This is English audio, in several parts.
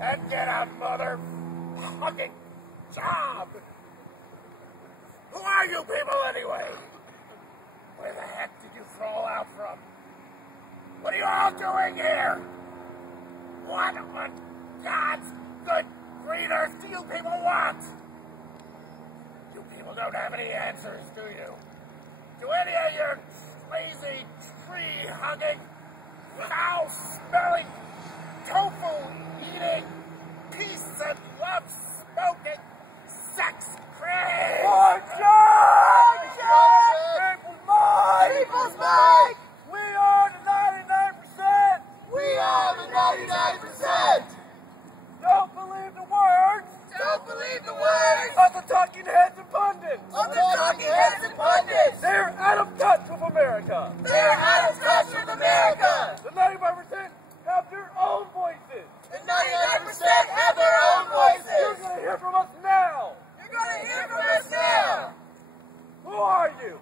and get a mother-fucking job. Who are you people anyway? Where the heck did you fall out from? What are you all doing here? What on God's good green earth do you people want? You people don't have any answers, do you? Do any of your lazy, tree-hugging, foul-smelling, tofu-eating, peace-and-love-smoking, sex-crazed... People's mind! People's mind! We are the 99%! We are the 99%! Don't believe the words! Don't believe the words! Of the talking heads and pundits! Of the talking heads and pundits! They're out of touch with America! They're out of touch with America! The 95% have their own voices! The 99% have their own voices! You're going to hear from us now! You're going to hear from us now! Who are you?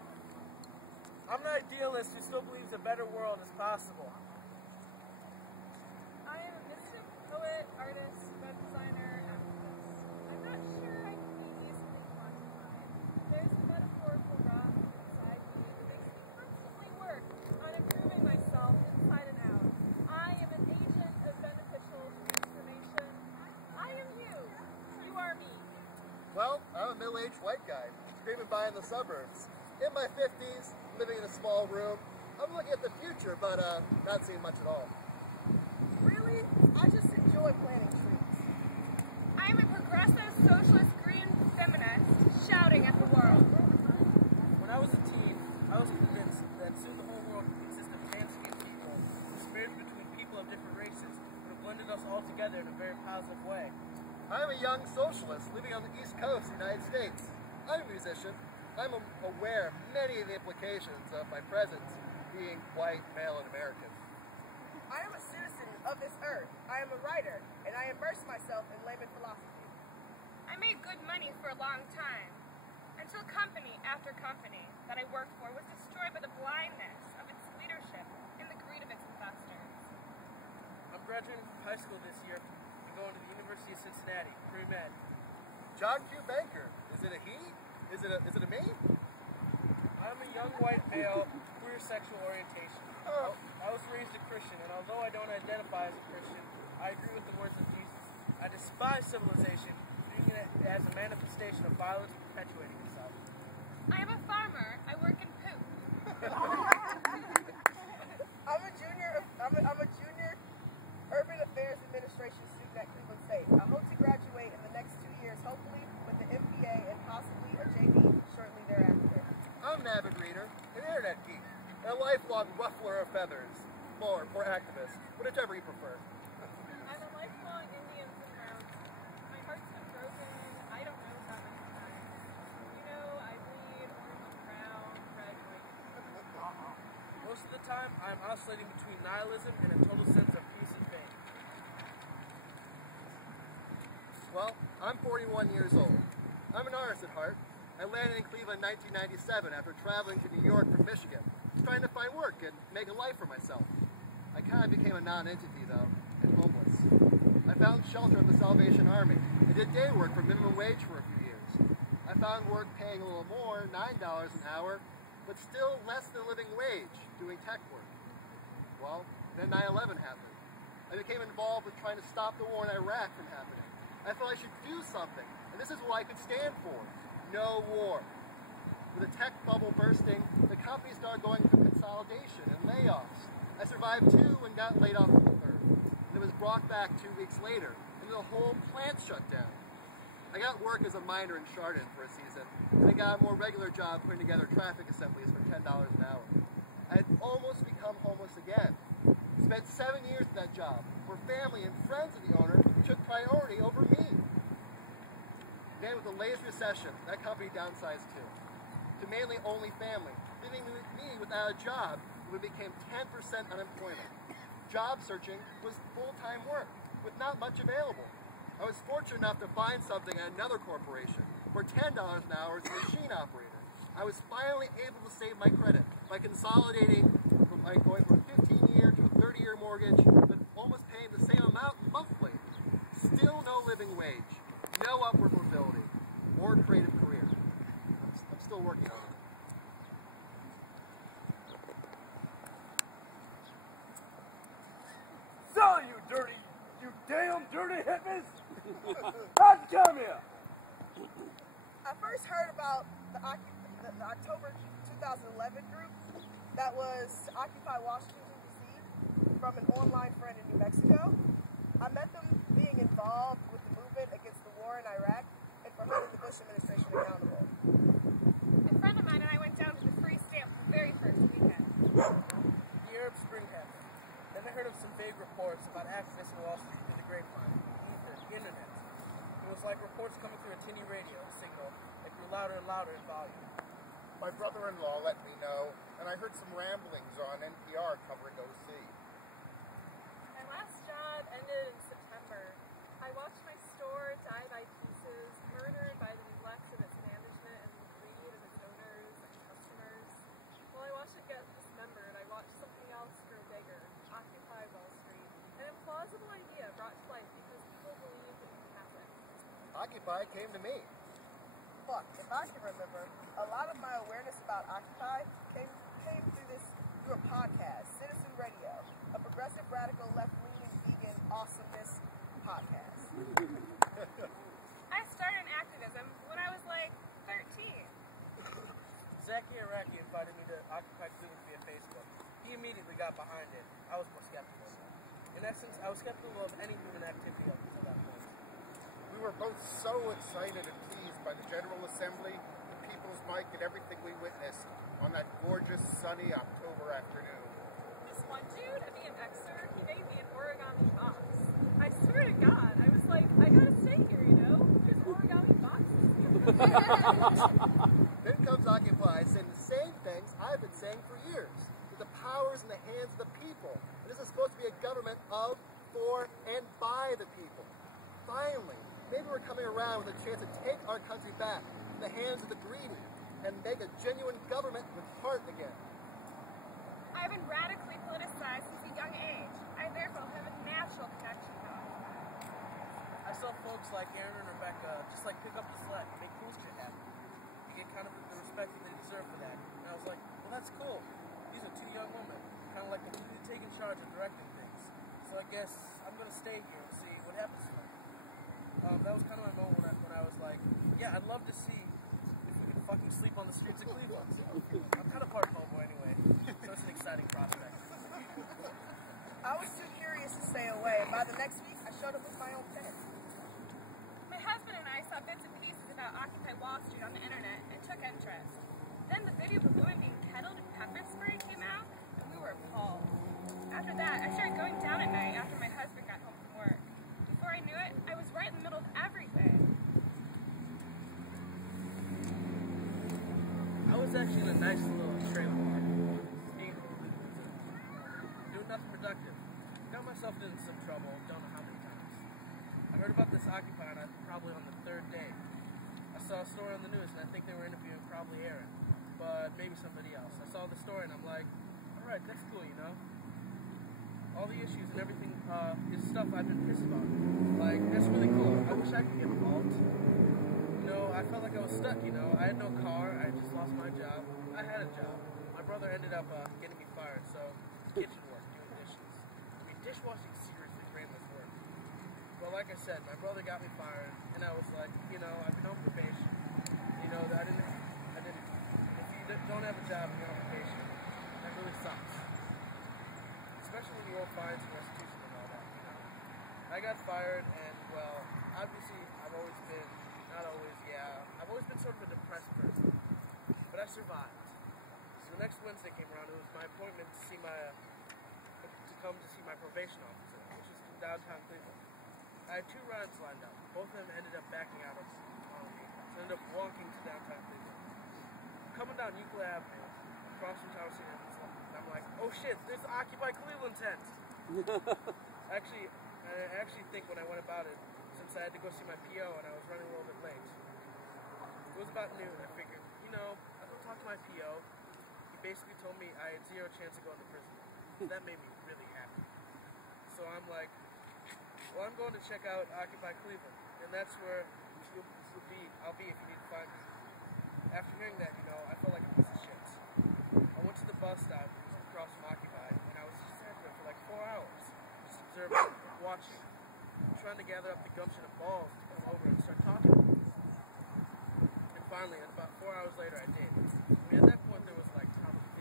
I'm an idealist who still believes a better world is possible. I am a mystic, poet, artist, web designer, activist. I'm not sure I can be easily quantified. There's a metaphorical rock inside me that makes me constantly work on improving myself inside and out. I am an agent of beneficial transformation. I am you. You are me. Well, I'm a middle-aged white guy, screaming by in the suburbs. In my 50s, living in a small room. I'm looking at the future, but not seeing much at all. Really? I just enjoy planting trees. I am a progressive, socialist, green feminist shouting at the world. When I was a teen, I was convinced that soon the whole world would consist of fair-skinned people. This marriage between people of different races would have blended us all together in a very positive way. I'm a young socialist living on the East Coast of the United States. I'm a musician. I'm aware of many of the implications of my presence being white, male, and American. I am a citizen of this earth. I am a writer, and I immerse myself in layman philosophy. I made good money for a long time, until company after company that I worked for was destroyed by the blindness of its leadership and the greed of its investors. I'm graduating from high school this year and going to the University of Cincinnati, pre-med. John Q. Banker. Is it a he? Is it a me? I'm a young white male, queer sexual orientation. I was raised a Christian, and although I don't identify as a Christian, I agree with the words of Jesus. I despise civilization, viewing it as a manifestation of violence perpetuating itself. I am a farmer. I work in poop. I'm a junior urban affairs administration student at Cleveland State. I hope to graduate in the next 2 years, hopefully with an MBA and possibly a JD shortly thereafter. I'm an avid reader, an internet geek, and a lifelong ruffler of feathers. Or activist, whichever you prefer. I'm a lifelong Indian from Mount. My heart's been broken. I don't know how many times. You know, I read Orwell Brown, graduate. Most of the time, I'm oscillating between nihilism and a total sense of peace and faith. Well, I'm 41 years old. I'm an artist at heart. I landed in Cleveland in 1997 after traveling to New York from Michigan, trying to find work and make a life for myself. I kind of became a non-entity, though, and homeless. I found shelter at the Salvation Army and did day work for minimum wage for a few years. I found work paying a little more, $9 an hour, but still less than a living wage doing tech work. Well, then 9/11 happened. I became involved with trying to stop the war in Iraq from happening. I felt I should do something, and this is what I could stand for. No war. With the tech bubble bursting, the company started going through consolidation and layoffs. I survived 2 and got laid off from the 3rd. And it was brought back 2 weeks later, and the whole plant shut down. I got work as a miner in Chardon for a season, and I got a more regular job putting together traffic assemblies for $10 an hour. I had almost become homeless again. Spent 7 years in that job, where family and friends of the owner took priority over me. Then with the latest recession, that company downsized too, to mainly only family, leaving me without a job when it became 10% unemployment. Job searching was full-time work, with not much available. I was fortunate enough to find something at another corporation for $10 an hour as a machine operator. I was finally able to save my credit by consolidating by going from a 15-year to a 30-year mortgage, but almost paying the same amount monthly. Still no living wage, no upward mobility, or creative career. I'm still working on it. So, you damn dirty hippies! How'd you come here? I first heard about the October 2011 group that was to occupy Washington, D.C. from an online friend in New Mexico. I met them being involved with the movement against the war in Iraq and for holding the Bush administration accountable. A friend of mine and I went down to the free stamp the very first weekend. The Arab Spring happened. Then I heard of some vague reports about activists in Wall Street through the grapevine, ether, the internet. It was like reports coming through a tinny radio signal that grew louder and louder in volume. My brother-in-law let me know, and I heard some ramblings on NPR covering OC. My last job ended in September. I watched my store die by pieces, murdered by the neglect of its management and the greed of its owners and customers. While I watched it get dismembered, I watched something else grow bigger, Occupy Wall Street, an implausible idea brought to life because people believed it could happen. Occupy came to me. Fuck, if I can remember, a lot of my awareness about Occupy came through a podcast, Citizen Radio, a progressive, radical, left-leaning, vegan, awesomeness podcast. I started in activism when I was like 13. Zaki Iraqi invited me to Occupy Cleveland via Facebook. He immediately got behind it. I was more skeptical. In essence, I was skeptical of any movement activity up until that point. We were both so excited and pleased by the General Assembly, the People's Mic, and everything we witnessed on that gorgeous, sunny October afternoon. This one dude, a BMXer, he made me an origami box. I swear to God, I was like, I gotta stay here, you know? There's origami boxes here. Then comes Occupy saying the same things I've been saying for years. That the power's in the hands of the people. And this is supposed to be a government of, for, and by the people. Finally, maybe we're coming around with a chance to take our country back from the hands of the greedy and make a genuine government with heart again. I've been radically politicized since a young age. I therefore have a natural connection to Occupy. I saw folks like Aaron and Rebecca just like pick up the slack and make cool shit happen. You get kind of the respect that they deserve for that. And I was like, well, that's cool. These are two young women, kind of like completely taking charge and directing things. So I guess I'm gonna stay here and see what happens to them. That was kind of my moment when I was like, yeah, I'd love to see if we can fucking sleep on the streets of Cleveland. I'm kind of part hobo anyway, so it's an exciting prospect. I was too curious to stay away, and by the next week, I showed up with my own pen. My husband and I saw bits and pieces about Occupy Wall Street on the internet and took interest. Then the video of a woman being peddled in pepper spray came out, and we were appalled. After that, I started going down at night after my husband got home from work. Before I knew it, I was right in the middle of everything. I was actually in a nice little trailer park, doing nothing productive. Got myself into some trouble, don't know how many times. I heard about this Occupy probably on the third day. I saw a story on the news and I think they were interviewing probably Aaron, but maybe somebody else. I saw the story and I'm like, alright, that's cool, you know? All the issues and everything is stuff I've been pissed about. Like, that's really cool. I wish I could get involved. You know, I felt like I was stuck, you know? I had no car, I just lost my job. I had a job. My brother ended up getting me fired, so kitchen work, doing dishes. I mean, dishwashing seriously brainless work. But like I said, my brother got me fired, and I was like, you know, I've been on probation. You know, I didn't, if you don't have a job and you're on probation, that really sucks. Especially when you owe fines and restitution and all that, you know. I got fired, and, well, obviously, I've always been sort of a depressed person. But I survived. So the next Wednesday came around, it was my appointment to come to see my probation officer, which is in downtown Cleveland. I had two rides lined up. Both of them ended up backing out on me. So I ended up walking to downtown Cleveland. Coming down Euclid Avenue, across from Tower St. Edmunds, and I'm like, oh shit, there's the Occupy Cleveland tent. I actually think when I went about it, since I had to go see my PO and I was running a little bit late, it was about noon. I figured, you know, I'll go talk to my PO. He basically told me I had zero chance of going to prison. That made me really happy. So I'm like, Well, I'm going to check out Occupy Cleveland, and that's where I'll be if you need to find me. After hearing that, I felt like a piece of shit. I went to the bus stop across from Occupy, and I was just there for like 4 hours, just observing, watching, trying to gather up the gumption of balls to come over and start talking. And finally, about 4 hours later, I did. At that point, there was like 50,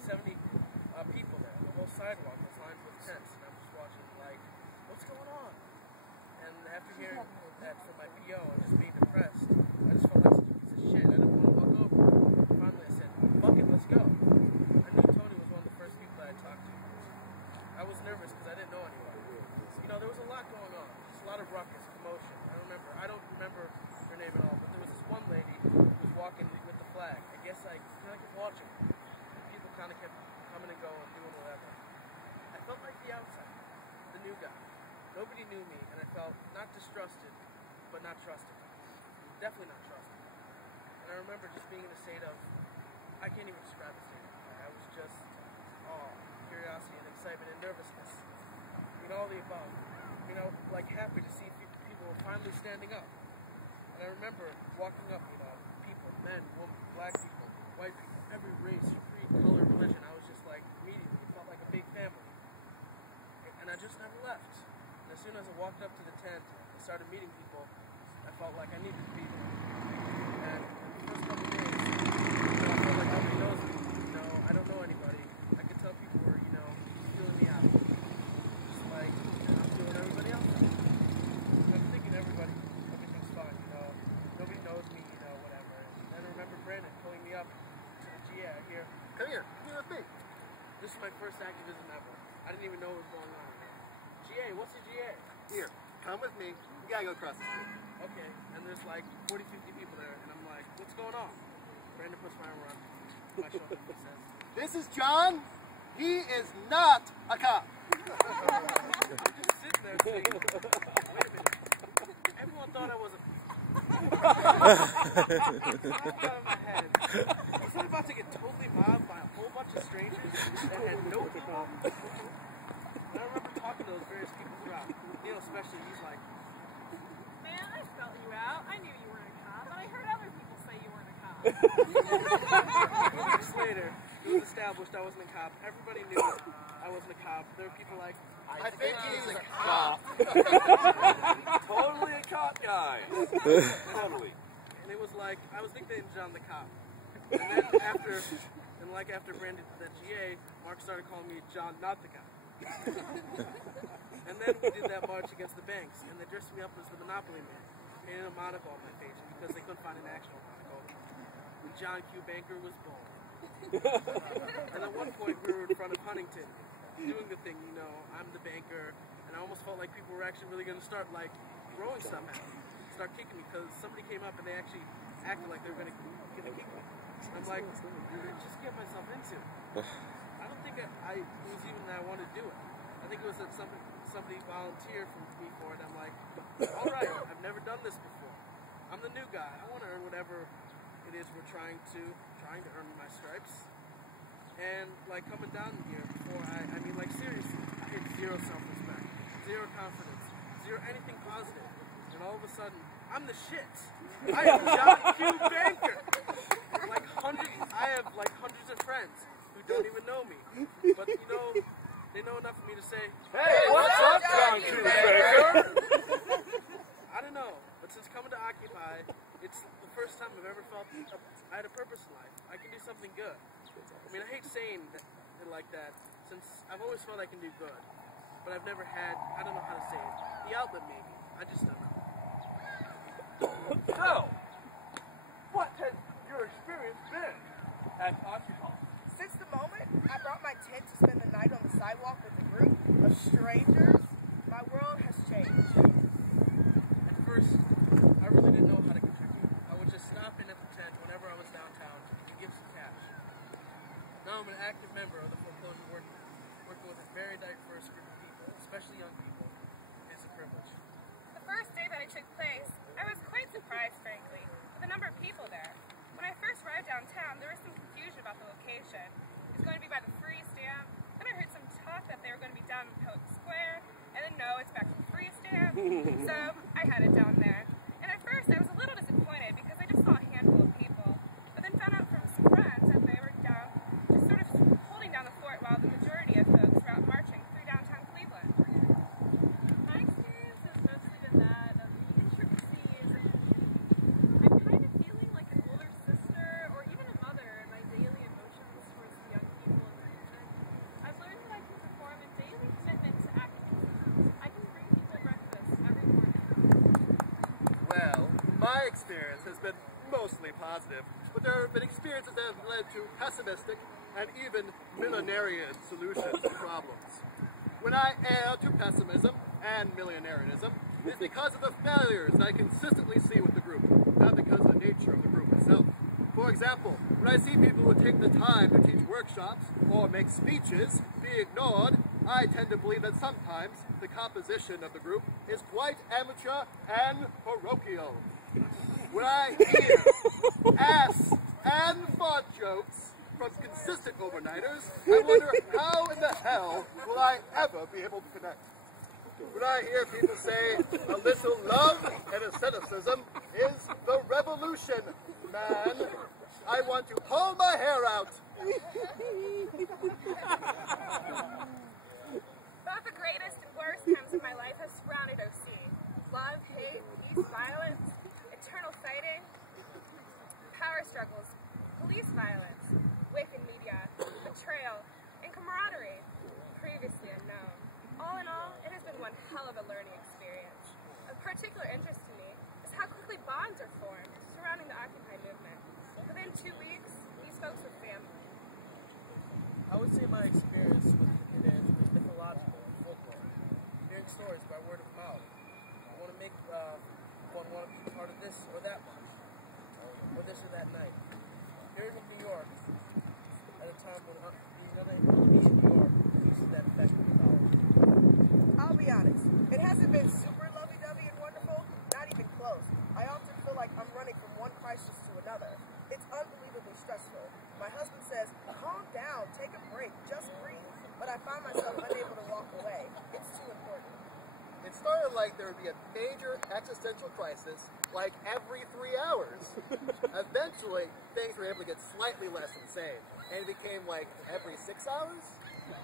60, 70 people there. The whole sidewalk was lined with tents, and I'm just watching like, what's going on? And after hearing that from my PO and just being depressed, I just felt like such a piece of shit. I didn't want to walk over. Finally, I said, fuck it, let's go. I knew Tony was one of the first people that I talked to. I was nervous because I didn't know anyone. There was a lot going on. Just a lot of ruckus, commotion. I don't remember her name at all, but there was this one lady who was walking with the flag. I guess I kind of kept watching her. People kind of kept coming and going, doing whatever. I felt like the outsider, the new guy. Nobody knew me, and I felt not distrusted, but not trusted. Definitely not trusted. And I remember just being in a state of, I can't even describe the state. I was just awe, curiosity, and excitement, and nervousness. All the above. Like happy to see people finally standing up. And I remember walking up, people, men, women, black people, white people, every race, creed, color, religion. I was just like, immediately, it felt like a big family. And I just never left. And as soon as I walked up to the tent and started meeting people, I felt like I needed to be there. And the first couple of days, I felt like nobody knows me. I don't know anybody. I could tell people were, feeling me out. Just like I'm feeling everybody else out. I'm thinking everything's fine, nobody knows me, whatever. And then I remember Brandon pulling me up to the GA here. Come here with me. This is my first activism ever. I didn't even know what was going on. GA, what's the GA? Here, come with me. You gotta go across the street. Okay, and there's like 40, 50 people there, and I'm like, what's going on? Brandon puts my arm around my shoulder and says, this is John. He is not a cop. I'm just sitting there thinking, wait a minute. Everyone thought I was a... out of my head. Was I about to get totally mobbed by a whole bunch of strangers that had no clue? And I remember talking to those various people throughout. Especially, he's like, Man, I spelled you out. I knew you weren't a cop, but I heard other people say you weren't a cop. 2 weeks later, it was established I wasn't a cop. Everybody knew I wasn't a cop. There were people like, I think he's a cop. Totally a cop guy. Totally. and it was like, I was nicknamed John the Cop. And then after Brandon did that GA, Mark started calling me John Not the Cop. And then we did that march against the banks, and they dressed me up as the Monopoly Man, painted a monocle on my face because they couldn't find an actual monocle. And John Q. Banker was born. And at one point we were in front of Huntington, doing the thing, I'm the banker, and I almost felt like people were actually really going to start like throwing stuff at me, start kicking me, because somebody came up and they actually acted like they were going to kick me. I'm like, what did I just get myself into? I don't think it was even that I wanted to do it. I think it was that somebody volunteered for it. I'm like, all right, I've never done this before. I'm the new guy. I want to earn whatever it is we're trying to earn my stripes. And like coming down here before, seriously, I had zero self-respect, zero confidence, zero anything positive. And all of a sudden, I'm the shit. I am John Q. Banker. I have hundreds of friends who don't even know me. But they know enough for me to say, Hey, what's up, John Q. Banker? I don't know, but since coming to Occupy, it's the first time I've ever felt I had a purpose in life. I can do something good. I hate saying it like that, since I've always felt I can do good. But I've never had, I don't know how to say it, the outlet maybe. I just don't know. So, what has your experience been at Occupy? Since the moment I brought my tent to spend the night on the sidewalk with a group of strangers, my world has changed. At first, I really didn't know how to contribute. I would just stop in at the tent whenever I was downtown and give some cash. Now I'm an active member of the foreclosure working with a very diverse group of people, especially young people. It's a privilege. The first day that it took place, I was quite surprised, frankly, with the number of people there. When I first arrived downtown, there was some confusion about the location. It was going to be by the Free Stand. Then I heard some talk that they were going to be down in Pelican Square, and then no, it's back to the Free Stand. So I headed down there. And at first I was a little disappointed because I just saw a handful of people, but then found out from some friends that they were down, just sort of holding down the fort while the majority of folks were out marching through downtown Cleveland. My experience has mostly been that of the intricacies and I'm kind of feeling like an older sister or even a mother in my daily emotions towards the young people in the movement. I've learned that I can perform a daily commitment to activism. I can bring people breakfast every morning. Well, my experience has been mostly positive, but there have been experiences that have led to pessimistic and even millenarian solutions to problems. When I err to pessimism and millenarianism, it's because of the failures that I consistently see with the group, not because of the nature of the group itself. For example, when I see people who take the time to teach workshops or make speeches be ignored, I tend to believe that sometimes the composition of the group is quite amateur and parochial. When I hear ass and fart jokes from consistent overnighters, I wonder how in the hell will I ever be able to connect. When I hear people say a little love and asceticism is the revolution, man, I want to pull my hair out. Both the greatest and worst times of my life have surrounded OC. Love, hate, peace, violence, eternal fighting, power struggles, police violence, wicked media, betrayal, and camaraderie, previously unknown. All in all, it has been one hell of a learning experience. Of particular interest to me is how quickly bonds are formed surrounding the Occupy movement. Within 2 weeks, these folks were family. I would say my experience with it is mythological and folklore. Hearing stories by word of mouth. I want to make one want to be part of this or that month, or this or that night. Here in New York, at a time when these other entities in New York uses that effect of power. I'll be honest, it hasn't been super lovey-dovey and wonderful, not even close. I often feel like I'm running from one crisis to another. It's unbelievably stressful. My husband says, calm down, take a break, just breathe. But I find myself unable to walk away. It's too important. It started like there would be a major existential crisis like every 3 hours. Eventually, things were able to get slightly less insane, and it became like every 6 hours.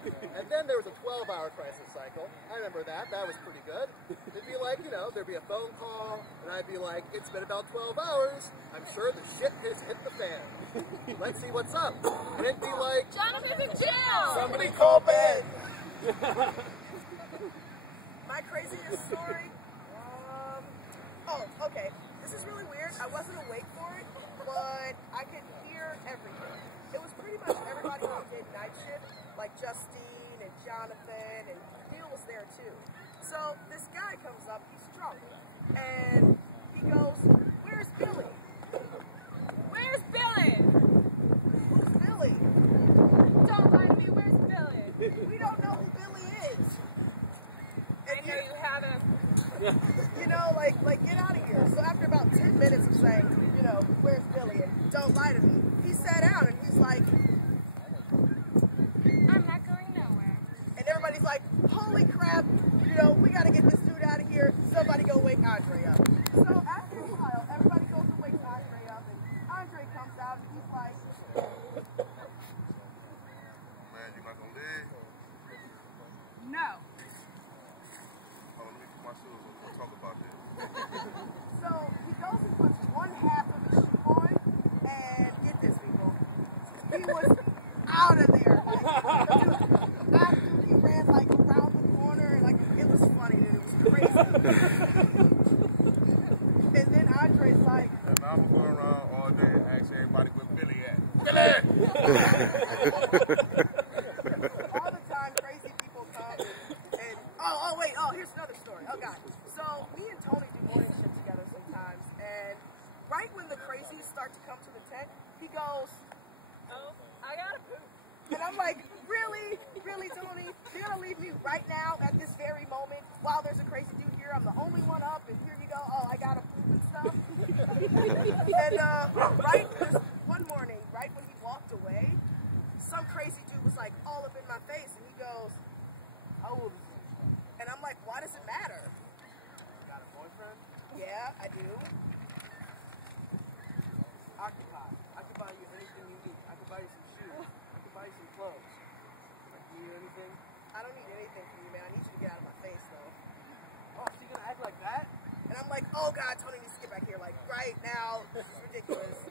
And then there was a 12-hour crisis cycle. I remember that. That was pretty good. It'd be like, you know, there'd be a phone call, and I'd be like, it's been about 12 hours. I'm sure the shit has hit the fan. Let's see what's up. And it'd be like, Jonathan's in jail! Somebody call Ben! My craziest story? Oh, okay. This is really weird. I wasn't awake for it, but I could hear everything. It was pretty much everybody who did night shift, like Justine and Jonathan, and Neil was there too. So this guy comes up, he's drunk, and he goes, "Where's Billy?" Where's Billy? Who's Billy? Don't lie to me, where's Billy? We don't know who Billy is. I know you have him. You know, like get out of here. So after about 10 minutes of saying, you know, where's Billy, and don't lie to me, he sat down and he's like, I'm not going nowhere. and everybody's like, holy crap, you know, we gotta get this dude out of here. Somebody go wake Andre up. So after a while, everybody goes to wake Andre up, and Andre comes out and he's like, Man, you not gonna live? No. Oh, let me put my shoes on. We'll talk about this. so he goes and puts one half of his shoe on, and get this, people, he was out of there. After he ran like around the corner, and like it was funny, dude. It was crazy. And then Andre's like, And I'm gonna go around all day and ask everybody where Billy at. all the time, crazy people come and here's another story. Oh god. So me and Tony do morning shift together sometimes, and right when the crazies start to come to the tent, he goes, Oh, I gotta poop. and I'm like, really, Tony? You're gonna leave me right now at this very moment while there's a crazy dude here? I'm the only one up, and here you go. Oh, I gotta poop and stuff. And right one morning, right when he walked away, some crazy dude was like all up in my face, and he goes, "How old is he?" And I'm like, "Why does it matter?" Yeah, I do. Occupy. I can buy you anything you need. I can buy you some shoes. I can buy you some clothes. Like, do you need anything? I don't need anything from you, man. I need you to get out of my face, though. Oh, so you gonna act like that? And I'm like, oh God, Tony needs to get back here, like right now. This is ridiculous.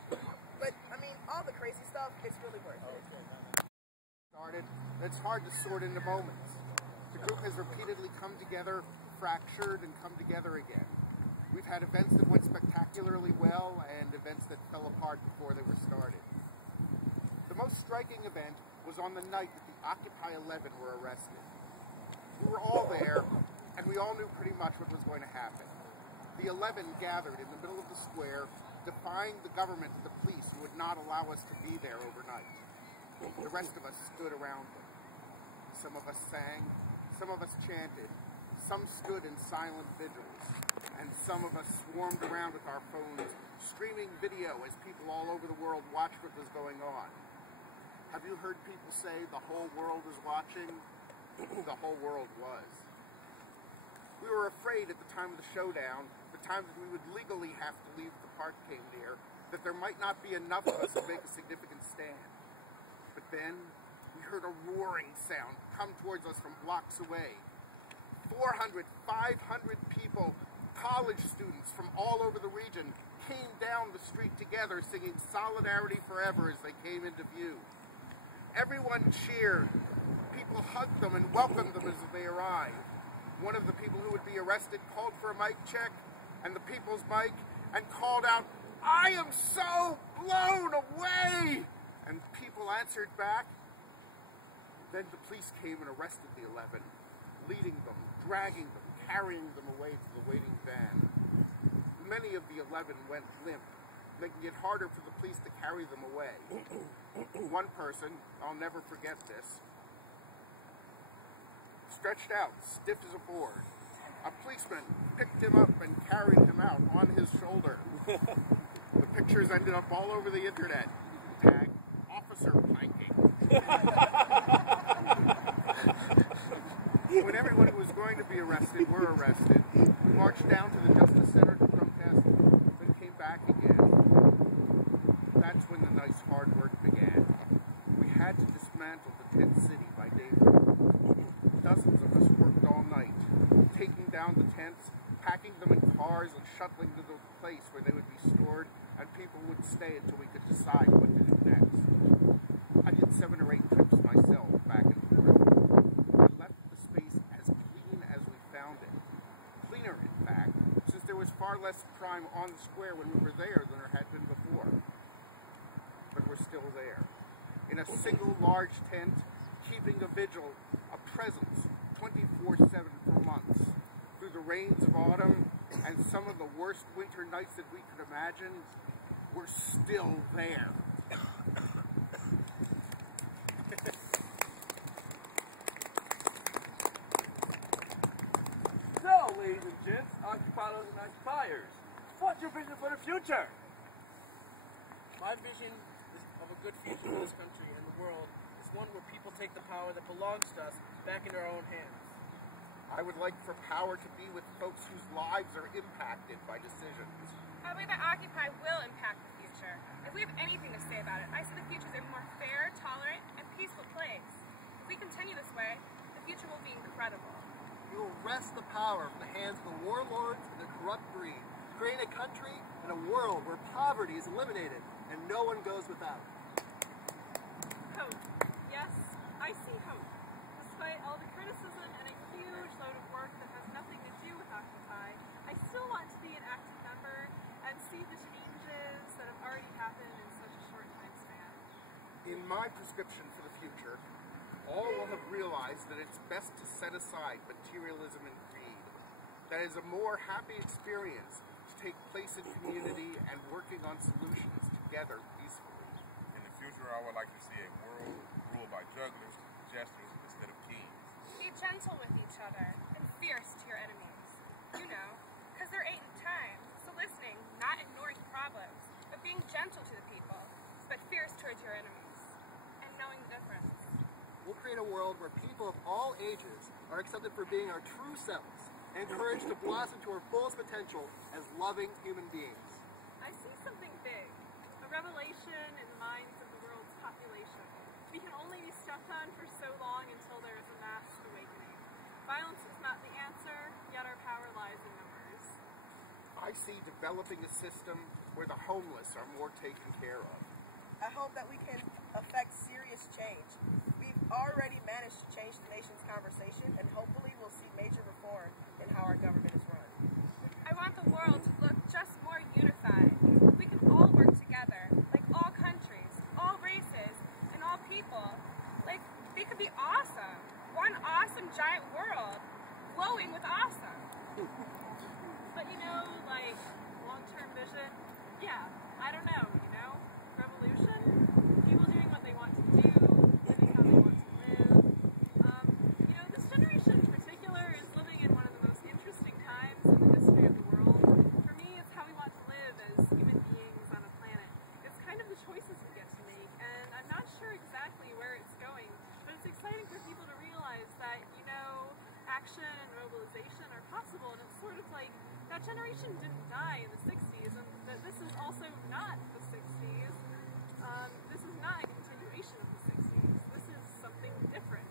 But I mean, all the crazy stuff, it's really worth it. Started, it's hard to sort into moments. The group has repeatedly come together, fractured, and come together again. We've had events that went spectacularly well and events that fell apart before they were started. The most striking event was on the night that the Occupy 11 were arrested. We were all there, and we all knew pretty much what was going to happen. The 11 gathered in the middle of the square, defying the government and the police who would not allow us to be there overnight. The rest of us stood around them. Some of us sang, some of us chanted, some stood in silent vigils, and some of us swarmed around with our phones, streaming video as people all over the world watched what was going on. Have you heard people say the whole world is watching? The whole world was. We were afraid at the time of the showdown, the time that we would legally have to leave if the park came near, that there might not be enough of us to make a significant stand. But then, we heard a roaring sound come towards us from blocks away. 400, 500 people, college students from all over the region, came down the street together singing Solidarity Forever as they came into view. Everyone cheered. People hugged them and welcomed them as they arrived. One of the people who would be arrested called for a mic check and the people's mic and called out, "I am so blown away!" And people answered back. Then the police came and arrested the 11, leading them, dragging them, carrying them away to the waiting van. Many of the 11 went limp, making it harder for the police to carry them away. One person, I'll never forget this, stretched out, stiff as a board. A policeman picked him up and carried him out on his shoulder. The pictures ended up all over the internet. Tag, officer planking. When everyone who was going to be arrested were arrested, we marched down to the Justice Center to protest, then came back again. That's when the nice hard work began. We had to dismantle the tent city by daybreak. Dozens of us worked all night, taking down the tents, packing them in cars and shuttling them to a place where they would be stored and people would stay until we could decide what to do next. I did 7 or 8 trips myself back and forth. We left the space as clean as we found it. Cleaner, in fact, since there was far less crime on the square when we were there than there had been before. But we're still there. In a single large tent, keeping a vigil, a presence, 24/7 for months. Through the rains of autumn and some of the worst winter nights that we could imagine, we're still there. So, ladies and gents, occupiers and occupiers, what's your vision for the future? My vision of a good future for this country and the world is one where people take the power that belongs to us back into our own hands. I would like for power to be with folks whose lives are impacted by decisions. I believe that Occupy will impact the future. If we have anything to say about it, I see the future as a more fair, tolerant, and peaceful place. If we continue this way, the future will be incredible. We will wrest the power from the hands of the warlords and the corrupt greed, create a country and a world where poverty is eliminated and no one goes without. Hope. Yes, I see hope. Despite all the criticism and a huge load of work that has nothing to do with Occupy, I still want to be an active member and see the changes that have already happened in such a short time span. In my prescription for the future, all will have realized that it's best to set aside materialism and greed. That is a more happy experience to take place in community and working on solutions together peacefully. In the future, I would like to see a world ruled by jugglers, jesters, instead of kings. Be gentle with each other and fierce to your enemies. You know, because there ain't time. So listening, not ignoring problems, but being gentle to the people, but fierce towards your enemies, and knowing the difference. We'll create a world where people of all ages are accepted for being our true selves, and courage to blossom to our fullest potential as loving human beings. I see something big, a revelation in the minds of the world's population. We can only be stepped on for so long until there is a mass awakening. Violence is not the answer, yet our power lies in numbers. I see developing a system where the homeless are more taken care of. I hope that we can affect serious change. We've already managed to change the nation's conversation, and hopefully we'll see major reform in how our government is run. I want the world to look just more unified. We can all work together, like all countries, all races, and all people. Like, they could be awesome. One awesome giant world, glowing with awesome. But you know, like, long-term vision, yeah, I don't know, you know? Revolution? People doing what they want to do, living how they want to live. You know, this generation in particular is living in one of the most interesting times in the history of the world. For me, it's how we want to live as human beings on a planet. It's kind of the choices we get to make, and I'm not sure exactly where it's going, but it's exciting for people to realize that, you know, action and mobilization are possible, and it's sort of like that generation didn't die in the 60s, and that this is also not the 60s. This is not a continuation of the 60s. This is something different.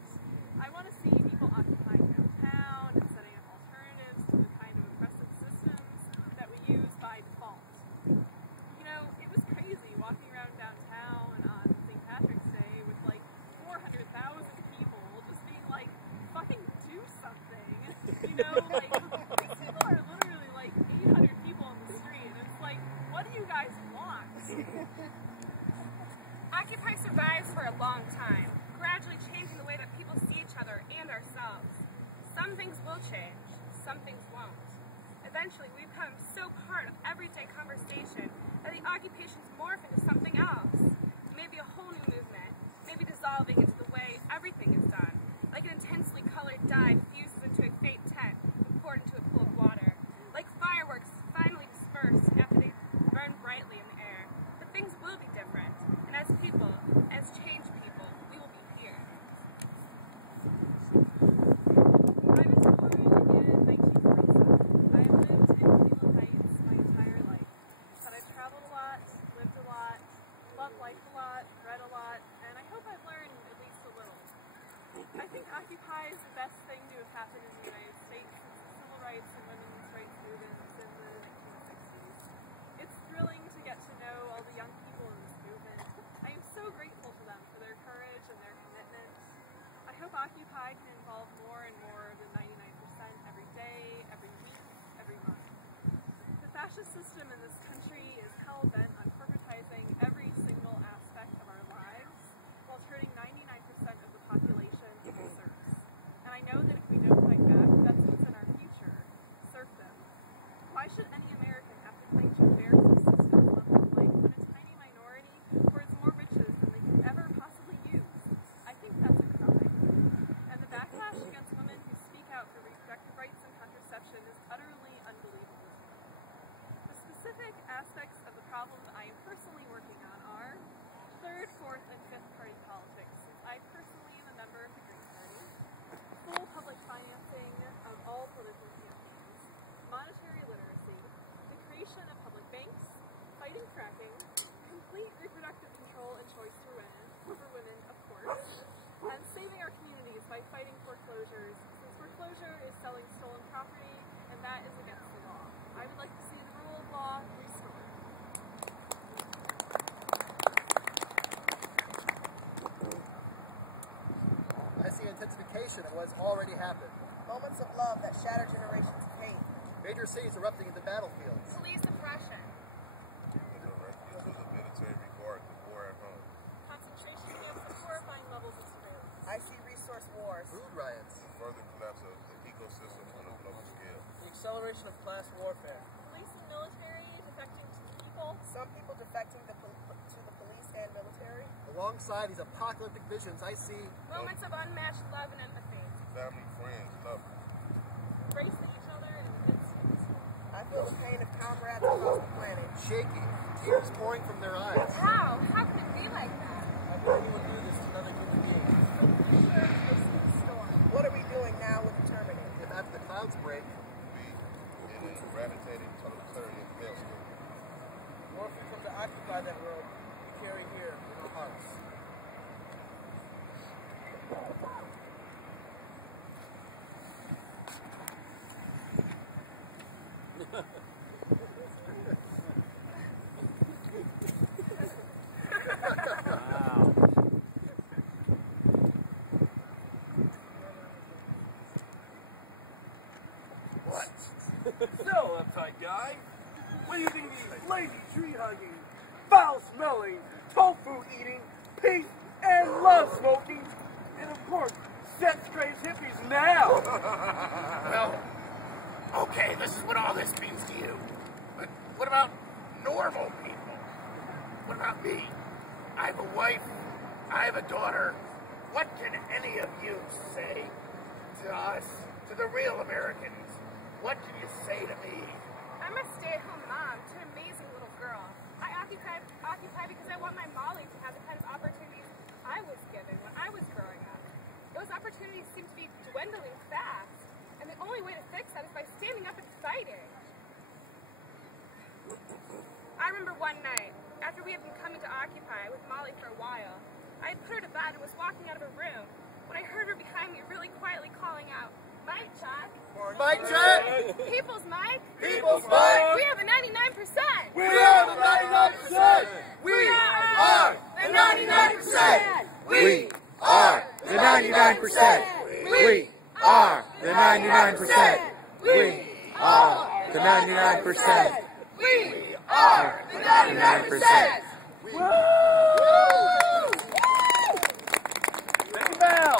I want to see people occupying downtown and setting up alternatives to the kind of oppressive systems that we use by default. You know, it was crazy walking around downtown on St. Patrick's Day with like 400,000 people just being like, fucking do something. You know, like, these people are literally like 800 people on the street, and it's like, what do you guys want? Occupy survives for a long time, gradually changing the way that people see each other and ourselves. Some things will change, some things won't. Eventually, we become so part of everyday conversation that the occupations morph into something else. Maybe a whole new movement, maybe dissolving into the way everything is done. Like an intensely colored dye fuses into a fake tent and poured into a pool of water. Like fireworks finally dispersed after they burn brightly in the air. But things will be different. And as people, as changed people, we will be here. I was born in 1947. I have lived in Cleveland Heights my entire life. But I've traveled a lot, lived a lot, loved life a lot, read a lot, and I hope I've learned at least a little. I think Occupy is the best thing to have happened in the United States since the civil rights and women's rights movements in the 1960s. It's thrilling to get to know all the young people in this movement. I am so grateful to them for their courage and their commitment. I hope Occupy can involve more and more than 99% every day, every week, every month. The fascist system in this country is hell-bent on corporatizing every single aspect of our lives while turning 99% of the population into serfs. And I know that if we don't fight back, that's what's in our future, serfdom. Why should any American have to cling to a bare system level like when a tiny minority hoards more riches than they could ever possibly use? I think that's a crime. And the backlash against women who speak out for reproductive rights and contraception is utterly unbelievable to me. The specific aspects of the problems I am personally working on are third, fourth, and fifth party politics, since I personally am a member of the Green Party, full public financing of all political campaigns, monetary literacy, the creation of public banks, fighting fracking, complete reproductive control and choice for women, of course, and saving our communities by fighting foreclosures, since foreclosure is selling stolen property, and that is against the law. I would like to see the rule of law restored. I see intensification of what has already happened. Moments of love that shatter generations of hate. Major cities erupting into battlefields. Police oppression, The directives of the military regarding the war at home. Concentration camps and horrifying levels of surveillance. I see resource wars. Food riots. The further collapse of the ecosystem on a global scale. The acceleration of class warfare. Police and military defecting to the people. Some people defecting to the police and military. Alongside these apocalyptic visions, I see moments of unmatched love and empathy. Family, friends, lovers. Embracing each other in the midst of this war. I feel the pain of comrades across the planet. shaking, tears pouring from their eyes. How? How could it be like that? How could anyone do this to another human being? What are we doing now with the Terminator? If after the clouds break, in an eradicated totalitarian maelstrom. Or if we come to occupy that world, we carry here in our hearts. What? So, uptight guy, what do you think of these lazy, tree-hugging, foul-smelling, tofu-eating, peace and love-smoking, and of course, sex-crazed hippies now? Well, okay, this is what all this means to you. But what about normal people? What about me? I have a wife, I have a daughter. What can any of you say to us, to the real Americans? What can you say to me? I'm a stay-at-home mom to an amazing little girl. I occupy because I want my Molly to have the kind of opportunities I was given when I was growing up. Those opportunities seem to be dwindling fast, and the only way to fix that is by standing up and fighting. I remember one night, after we had been coming to Occupy with Molly for a while, I had put her to bed and was walking out of her room when I heard her behind me really quietly calling out, "Mike check." Mike check! People's Mike. People's Mike! We have a 99%. We are the 99%! We are the 99%! We are the 99%. We are the 99%. We are the 99%. We are the 99%! Thank you, Val.